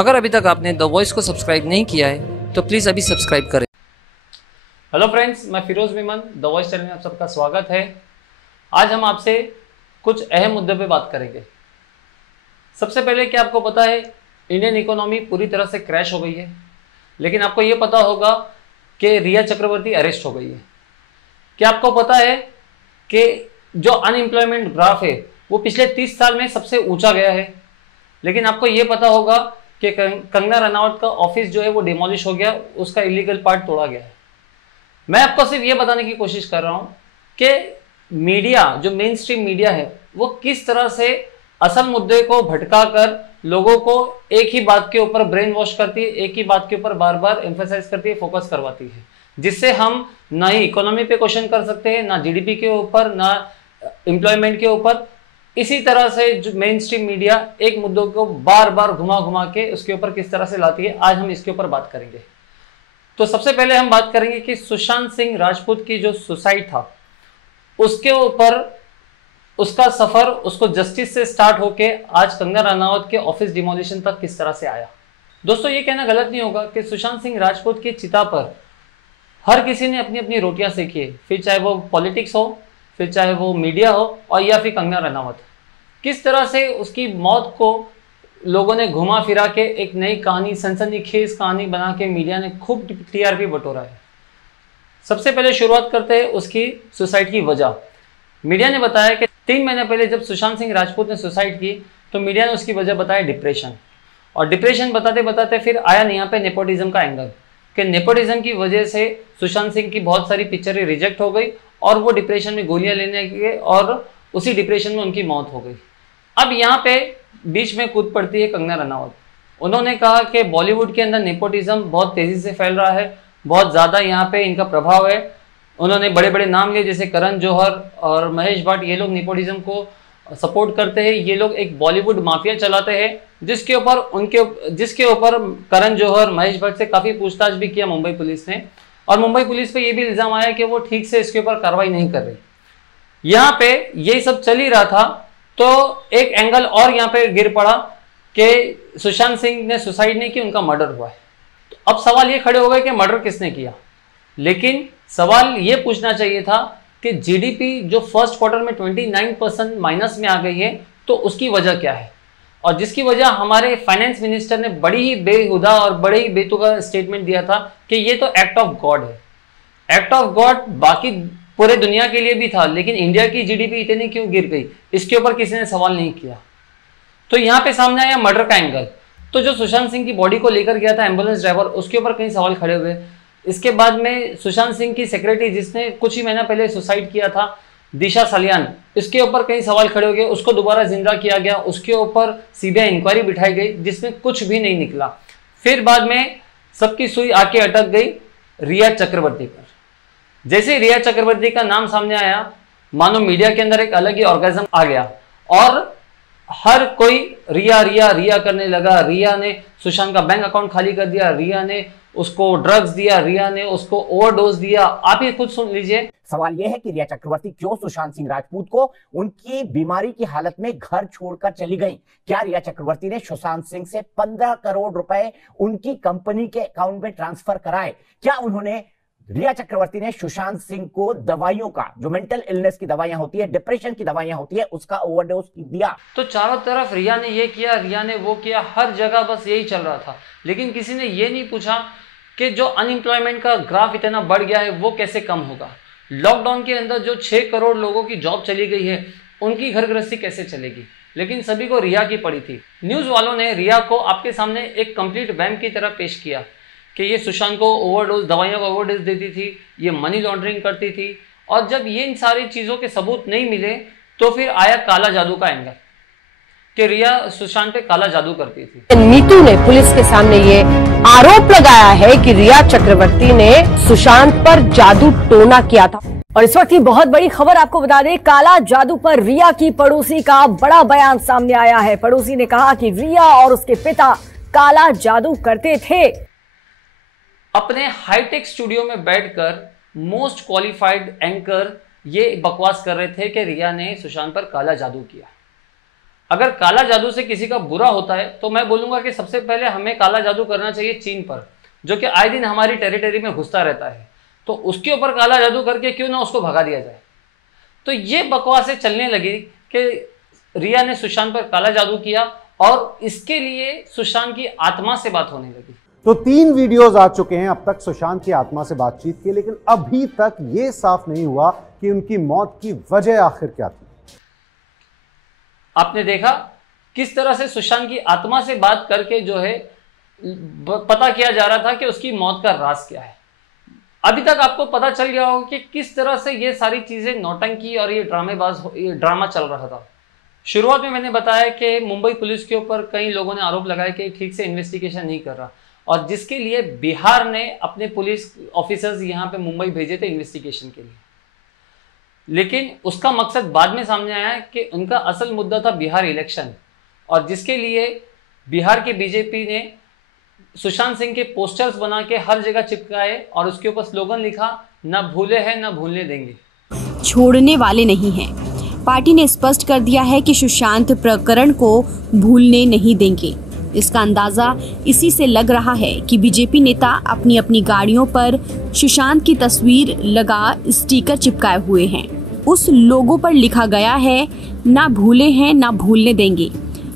अगर अभी तक आपने द वॉइस को सब्सक्राइब नहीं किया है तो प्लीज़ अभी सब्सक्राइब करें। हेलो फ्रेंड्स, मैं फिरोज विमन, द वॉइस चैनल में आप सबका स्वागत है। आज हम आपसे कुछ अहम मुद्दों पे बात करेंगे। सबसे पहले क्या आपको पता है, इंडियन इकोनॉमी पूरी तरह से क्रैश हो गई है, लेकिन आपको ये पता होगा कि रिया चक्रवर्ती अरेस्ट हो गई है। क्या आपको पता है कि जो अनएम्प्लॉयमेंट ग्राफ है वो पिछले 30 साल में सबसे ऊंचा गया है। लेकिन आपको ये पता होगा कि कंगना रनावत का ऑफिस जो है वो डिमोलिश हो गया, उसका इलीगल पार्ट तोड़ा गया है। मैं आपको सिर्फ ये बताने की कोशिश कर रहा हूं कि मीडिया, जो मेन स्ट्रीम मीडिया है, वो किस तरह से असल मुद्दे को भटका कर लोगों को एक ही बात के ऊपर ब्रेन वॉश करती है, एक ही बात के ऊपर बार बार एम्फेसाइज करती है, फोकस करवाती है, जिससे हम ना ही इकोनॉमी पे क्वेश्चन कर सकते हैं, ना जीडीपी के ऊपर, ना एम्प्लॉयमेंट के ऊपर। इसी तरह से जो मेन स्ट्रीम मीडिया एक मुद्दों को बार बार घुमा घुमा के उसके ऊपर किस तरह से लाती है, आज हम इसके ऊपर बात करेंगे। तो सबसे पहले हम बात करेंगे कि सुशांत सिंह राजपूत की जो सुसाइड था उसके ऊपर उसका सफर, उसको जस्टिस से स्टार्ट होके आज कंगना रनावत के ऑफिस डिमोलिशन तक किस तरह से आया। दोस्तों, ये कहना गलत नहीं होगा कि सुशांत सिंह राजपूत की चिता पर हर किसी ने अपनी अपनी रोटियां सेकी है, फिर चाहे वो पॉलिटिक्स हो, फिर चाहे वो मीडिया हो, और या फिर कंगना रनावत। किस तरह से उसकी मौत को लोगों ने घुमा फिरा के एक नई कहानी, सनसनीखेज कहानी बना के मीडिया ने खूब टीआरपी बटोरा है। सबसे पहले शुरुआत करते हैं उसकी सुसाइड की वजह। मीडिया ने बताया कि 3 महीने पहले जब सुशांत सिंह राजपूत ने सुसाइड की तो मीडिया ने उसकी वजह बताया डिप्रेशन, और डिप्रेशन बताते बताते फिर आया यहाँ पे नेपोटिज्म का एंगल कि नेपोटिज्म की वजह से सुशांत सिंह की बहुत सारी पिक्चरें रिजेक्ट हो गई और वो डिप्रेशन में गोलियां लेने गए और उसी डिप्रेशन में उनकी मौत हो गई। अब यहाँ पे बीच में कूद पड़ती है कंगना रनावत। उन्होंने कहा कि बॉलीवुड के अंदर नेपोटिज्म बहुत तेजी से फैल रहा है, बहुत ज़्यादा यहाँ पे इनका प्रभाव है। उन्होंने बड़े बड़े नाम लिए, जैसे करण जौहर और महेश भट्ट, ये लोग नेपोटिज्म को सपोर्ट करते हैं। ये लोग एक बॉलीवुड माफिया चलाते हैं जिसके ऊपर करण जौहर, महेश भट्ट से काफ़ी पूछताछ भी किया मुंबई पुलिस ने, और मुंबई पुलिस पे ये भी इल्ज़ाम आया कि वो ठीक से इसके ऊपर कार्रवाई नहीं कर रही। यहाँ पे ये सब चल ही रहा था तो एक एंगल और यहाँ पे गिर पड़ा कि सुशांत सिंह ने सुसाइड नहीं की, उनका मर्डर हुआ है। तो अब सवाल ये खड़े हो गए कि मर्डर किसने किया। लेकिन सवाल ये पूछना चाहिए था कि जीडीपी जो फर्स्ट क्वार्टर में 29% माइनस में आ गई है, तो उसकी वजह क्या है, और जिसकी वजह हमारे फाइनेंस मिनिस्टर ने बड़ी ही बेहुदा और बड़े ही बेतुका स्टेटमेंट दिया था कि ये तो एक्ट ऑफ गॉड है। एक्ट ऑफ गॉड बाकी पूरे दुनिया के लिए भी था, लेकिन इंडिया की जीडीपी इतनी क्यों गिर गई, इसके ऊपर किसी ने सवाल नहीं किया। तो यहाँ पे सामने आया मर्डर का एंगल। तो जो सुशांत सिंह की बॉडी को लेकर गया था एम्बुलेंस ड्राइवर, उसके ऊपर कई सवाल खड़े हुए। इसके बाद में सुशांत सिंह की सेक्रेटरी, जिसने कुछ ही महीना पहले सुसाइड किया था, दिशा सलियान, इसके ऊपर कई सवाल खड़े हो गए। उसको दोबारा जिंदा किया गया, उसके ऊपर सीबीआई इंक्वायरी बिठाई गई जिसमें कुछ भी नहीं निकला। फिर बाद में सबकी सुई आके अटक गई रिया चक्रवर्ती पर। जैसे रिया चक्रवर्ती का नाम सामने आया, मानो मीडिया के अंदर एक अलग ही ऑर्गेजम आ गया और हर कोई रिया रिया रिया करने लगा। रिया ने सुशांत का बैंक अकाउंट खाली कर दिया, रिया ने उसको ड्रग्स दिया, रिया ने उसको ओवरडोज दिया। आप ये खुद सुन लीजिए। सवाल यह है कि रिया चक्रवर्ती क्यों सुशांत सिंह राजपूत को उनकी बीमारी की हालत में घर छोड़कर चली गई। क्या रिया चक्रवर्ती ने सुशांत सिंह से 15 करोड़ रुपए उनकी कंपनी के अकाउंट में ट्रांसफर कराए? क्या उन्होंने, रिया चक्रवर्ती ने सुशांत सिंह को दवाइयों का, जो मेंटल इलनेस की दवाइयां होती है, डिप्रेशन की दवाइयां होती है, उसका ओवरडोज दिया? तो चारों तरफ रिया ने ये किया, रिया ने वो किया, हर जगह बस यही चल रहा था। लेकिन किसी ने ये नहीं पूछा कि जो अनएम्प्लॉयमेंट का ग्राफ इतना बढ़ गया है वो कैसे कम होगा। लॉकडाउन के अंदर जो 6 करोड़ लोगों की जॉब चली गई है, उनकी घर गृहस्थी कैसे चलेगी। लेकिन सभी को रिया की पड़ी थी। न्यूज वालों ने रिया को आपके सामने एक कंप्लीट वैम्प की तरह पेश किया कि ये सुशांत को ओवरडोज, दवाइयों का ओवरडोज देती थी, ये मनी लॉन्ड्रिंग करती थी। और जब ये इन सारी चीज़ों के सबूत नहीं मिले तो फिर आया काला जादू का एंगल कि रिया सुशांत पे काला जादू करती थी। नीतू ने पुलिस के सामने ये आरोप लगाया है कि रिया चक्रवर्ती ने सुशांत पर जादू टोना किया था। और इस वक्त की बहुत बड़ी खबर आपको बता दें, काला जादू पर रिया की पड़ोसी का बड़ा बयान सामने आया है। पड़ोसी ने कहा कि रिया और उसके पिता काला जादू करते थे। अपने हाईटेक स्टूडियो में बैठकर मोस्ट क्वालिफाइड एंकर ये बकवास कर रहे थे कि रिया ने सुशांत पर काला जादू किया। अगर काला जादू से किसी का बुरा होता है तो मैं बोलूंगा कि सबसे पहले हमें काला जादू करना चाहिए चीन पर, जो कि आए दिन हमारी टेरिटरी में घुसता रहता है। तो उसके ऊपर काला जादू करके क्यों ना उसको भगा दिया जाए। तो ये बकवासें चलने लगी कि रिया ने सुशांत पर काला जादू किया और इसके लिए सुशांत की आत्मा से बात होने लगी। तो 3 वीडियोस आ चुके हैं अब तक सुशांत की आत्मा से बातचीत के, लेकिन अभी तक ये साफ नहीं हुआ कि उनकी मौत की वजह आखिर क्या थी। आपने देखा किस तरह से सुशांत की आत्मा से बात करके जो है पता किया जा रहा था कि उसकी मौत का राज क्या है। अभी तक आपको पता चल गया होगा कि किस तरह से ये सारी चीजें नौटंकी और ये ड्रामा चल रहा था। शुरुआत में मैंने बताया कि मुंबई पुलिस के ऊपर कई लोगों ने आरोप लगाया कि ठीक से इन्वेस्टिगेशन नहीं कर रहा, और जिसके लिए बिहार ने अपने पुलिस ऑफिसर्स यहाँ पे मुंबई भेजे थे इन्वेस्टिगेशन के लिए। लेकिन उसका मकसद बाद में सामने आया कि उनका असल मुद्दा था बिहार इलेक्शन, और जिसके लिए बिहार के बीजेपी ने सुशांत सिंह के पोस्टर्स बना के हर जगह चिपकाए और उसके ऊपर स्लोगन लिखा, ना भूले हैं ना भूलने देंगे, छोड़ने वाले नहीं हैं। पार्टी ने स्पष्ट कर दिया है कि सुशांत प्रकरण को भूलने नहीं देंगे। इसका अंदाजा इसी से लग रहा है कि बीजेपी नेता अपनी अपनी गाड़ियों पर सुशांत की तस्वीर लगा स्टिकर चिपकाए हुए हैं। उस लोगों पर लिखा गया है, ना भूले हैं ना भूलने देंगे।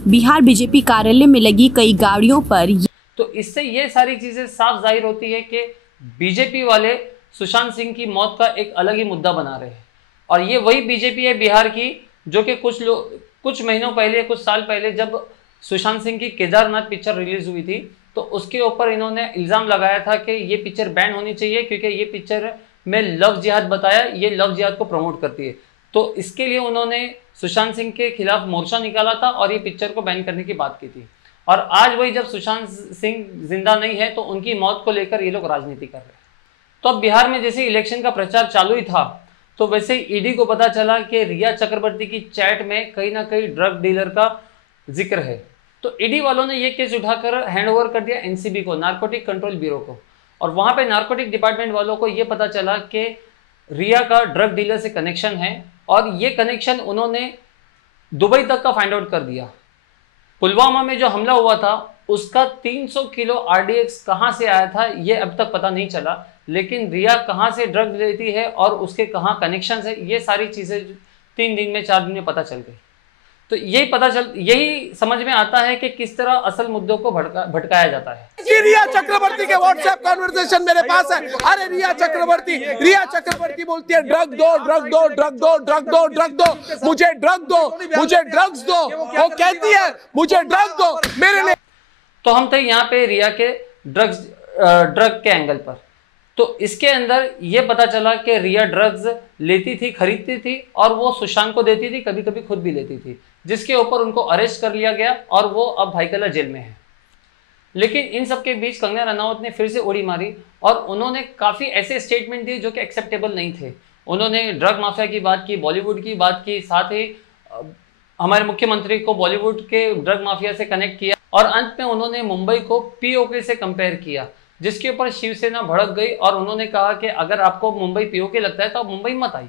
बिहार बीजेपी कार्यालय में लगी कई गाड़ियों पर। तो इससे ये सारी चीजें साफ जाहिर होती है कि बीजेपी वाले सुशांत सिंह की मौत का एक अलग ही मुद्दा बना रहे हैं। और ये वही बीजेपी है बिहार की जो कि कुछ महीनों पहले, कुछ साल पहले जब सुशांत सिंह की केदारनाथ पिक्चर रिलीज हुई थी तो उसके ऊपर इन्होंने इल्जाम लगाया था कि ये पिक्चर बैन होनी चाहिए क्योंकि ये पिक्चर में लव जिहाद बताया, ये लव जिहाद को प्रमोट करती है। तो इसके लिए उन्होंने सुशांत सिंह के खिलाफ मोर्चा निकाला था और ये पिक्चर को बैन करने की बात की थी। और आज वही जब सुशांत सिंह जिंदा नहीं है तो उनकी मौत को लेकर ये लोग राजनीति कर रहे हैं। तो अब बिहार में जैसे इलेक्शन का प्रचार चालू ही था तो वैसे ईडी को पता चला कि रिया चक्रवर्ती की चैट में कहीं ना कहीं ड्रग डीलर का जिक्र है। तो ईडी वालों ने ये केस उठाकर हैंडओवर कर दिया एनसीबी को, नारकोटिक कंट्रोल ब्यूरो को, और वहां पे नारकोटिक डिपार्टमेंट वालों को ये पता चला कि रिया का ड्रग डीलर से कनेक्शन है और ये कनेक्शन उन्होंने दुबई तक का फाइंड आउट कर दिया। पुलवामा में जो हमला हुआ था उसका 300 किलो आरडीएक्स कहां से आया था ये अब तक पता नहीं चला, लेकिन रिया कहां से ड्रग लेती है और उसके कहां कनेक्शन है ये सारी चीजें 3 दिन में 4 दिन में पता चल गई। तो यही समझ में आता है कि किस तरह असल मुद्दों को भटकाया जाता है। रिया चक्रवर्ती के व्हाट्सएप कन्वर्सेशन मेरे पास है। अरे रिया चक्रवर्ती बोलती है ड्रग दो, ड्रग दो, ड्रग दो, ड्रग दो, ड्रग दो, मुझे ड्रग दो, मुझे ड्रग्स दो। वो कहती है मुझे ड्रग दो मेरे लिए। तो हम थे यहाँ पे रिया के ड्रग के एंगल पर। तो इसके अंदर ये पता चला कि रिया ड्रग्स लेती थी, खरीदती थी और वो सुशांत को देती थी, कभी कभी खुद भी लेती थी, जिसके ऊपर उनको अरेस्ट कर लिया गया और वो अब भाईकला जेल में है। लेकिन इन सब के बीच कंगना रनावत ने फिर से उड़ी मारी और उन्होंने काफ़ी ऐसे स्टेटमेंट दिए जो कि एक्सेप्टेबल नहीं थे। उन्होंने ड्रग माफिया की बात की, बॉलीवुड की बात की, साथ ही हमारे मुख्यमंत्री को बॉलीवुड के ड्रग माफिया से कनेक्ट किया और अंत में उन्होंने मुंबई को पीओके से कंपेयर किया, जिसके ऊपर शिवसेना भड़क गई और उन्होंने कहा कि अगर आपको मुंबई पीओके लगता है तो आप मुंबई मत आइए।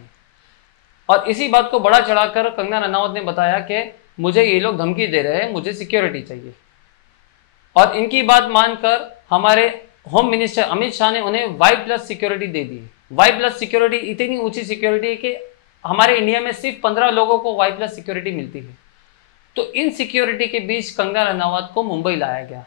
और इसी बात को बड़ा चढ़ाकर कंगना रनावत ने बताया कि मुझे ये लोग धमकी दे रहे हैं, मुझे सिक्योरिटी चाहिए। और इनकी बात मानकर हमारे होम मिनिस्टर अमित शाह ने उन्हें Y+ सिक्योरिटी दे दी। Y+ सिक्योरिटी इतनी ऊंची सिक्योरिटी है कि हमारे इंडिया में सिर्फ 15 लोगों को Y+ सिक्योरिटी मिलती है। तो इन सिक्योरिटी के बीच कंगना रनावत को मुंबई लाया गया।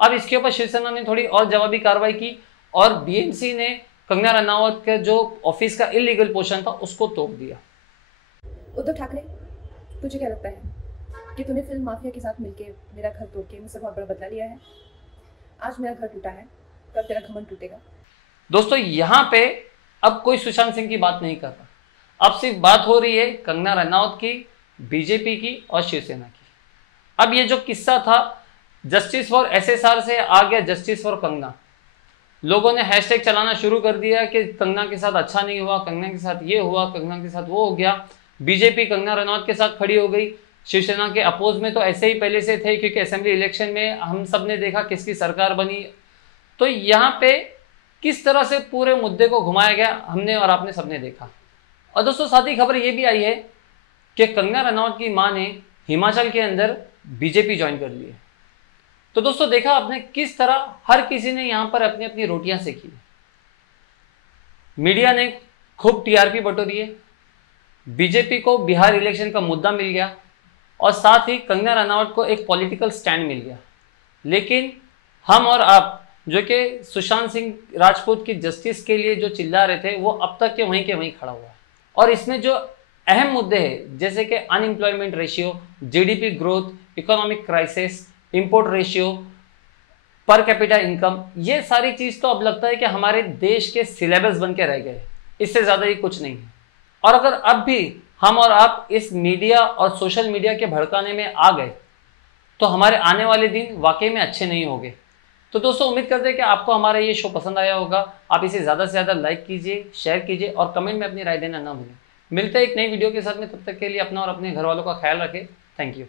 अब इसके ऊपर शिवसेना ने थोड़ी और जवाबी कार्रवाई की और बीएमसी ने कंगना रनावत के जो ऑफिस का इलीगल पोर्शन था उसको तोड़ दिया। उद्धव ठाकरे, तुझे क्या लगता है कि तूने फिल्म माफिया के साथ मिलके मेरा घर तोड़ के मुझसे बहुत बड़ा बदला लिया है? आज मेरा घर टूटा है, कल तेरा घमंड टूटेगा। दोस्तों यहाँ पे अब कोई सुशांत सिंह की बात नहीं कर रहा, अब सिर्फ बात हो रही है कंगना रनावत की, बीजेपी की और शिवसेना की। अब ये जो किस्सा था जस्टिस फॉर SSR से आ गया जस्टिस फॉर कंगना। लोगों ने हैशटैग चलाना शुरू कर दिया कि कंगना के साथ अच्छा नहीं हुआ, कंगना के साथ ये हुआ, कंगना के साथ वो हो गया। बीजेपी कंगना रनावत के साथ खड़ी हो गई। शिवसेना के अपोज में तो ऐसे ही पहले से थे क्योंकि असेंबली इलेक्शन में हम सब ने देखा किसकी सरकार बनी। तो यहाँ पे किस तरह से पूरे मुद्दे को घुमाया गया हमने और आपने सबने देखा। और दोस्तों साथ ही खबर ये भी आई है कि कंगना रनौत की मां ने हिमाचल के अंदर बीजेपी ज्वाइन कर ली है। तो दोस्तों देखा आपने किस तरह हर किसी ने यहां पर अपनी अपनी रोटियां सेकी। मीडिया ने खूब टीआरपी बटोरी है, बीजेपी को बिहार इलेक्शन का मुद्दा मिल गया और साथ ही कंगना रनौत को एक पॉलिटिकल स्टैंड मिल गया। लेकिन हम और आप जो कि सुशांत सिंह राजपूत की जस्टिस के लिए जो चिल्ला रहे थे वो अब तक के वहीं खड़ा हुआ है। और इसमें जो अहम मुद्दे हैं जैसे कि unemployment ratio, GDP growth, economic crisis, import ratio, per capita income, ये सारी चीज तो अब लगता है कि हमारे देश के सिलेबस बन के रह गए, इससे ज्यादा ये कुछ नहीं है। और अगर अब भी हम और आप इस मीडिया और सोशल मीडिया के भड़काने में आ गए तो हमारे आने वाले दिन वाकई में अच्छे नहीं होंगे। तो दोस्तों उम्मीद करते हैं कि आपको हमारा ये शो पसंद आया होगा। आप इसे ज़्यादा से ज़्यादा लाइक कीजिए, शेयर कीजिए और कमेंट में अपनी राय देना ना भूलें। मिलते हैं एक नई वीडियो के साथ में, तब तक के लिए अपना और अपने घर वालों का ख्याल रखें। Thank you.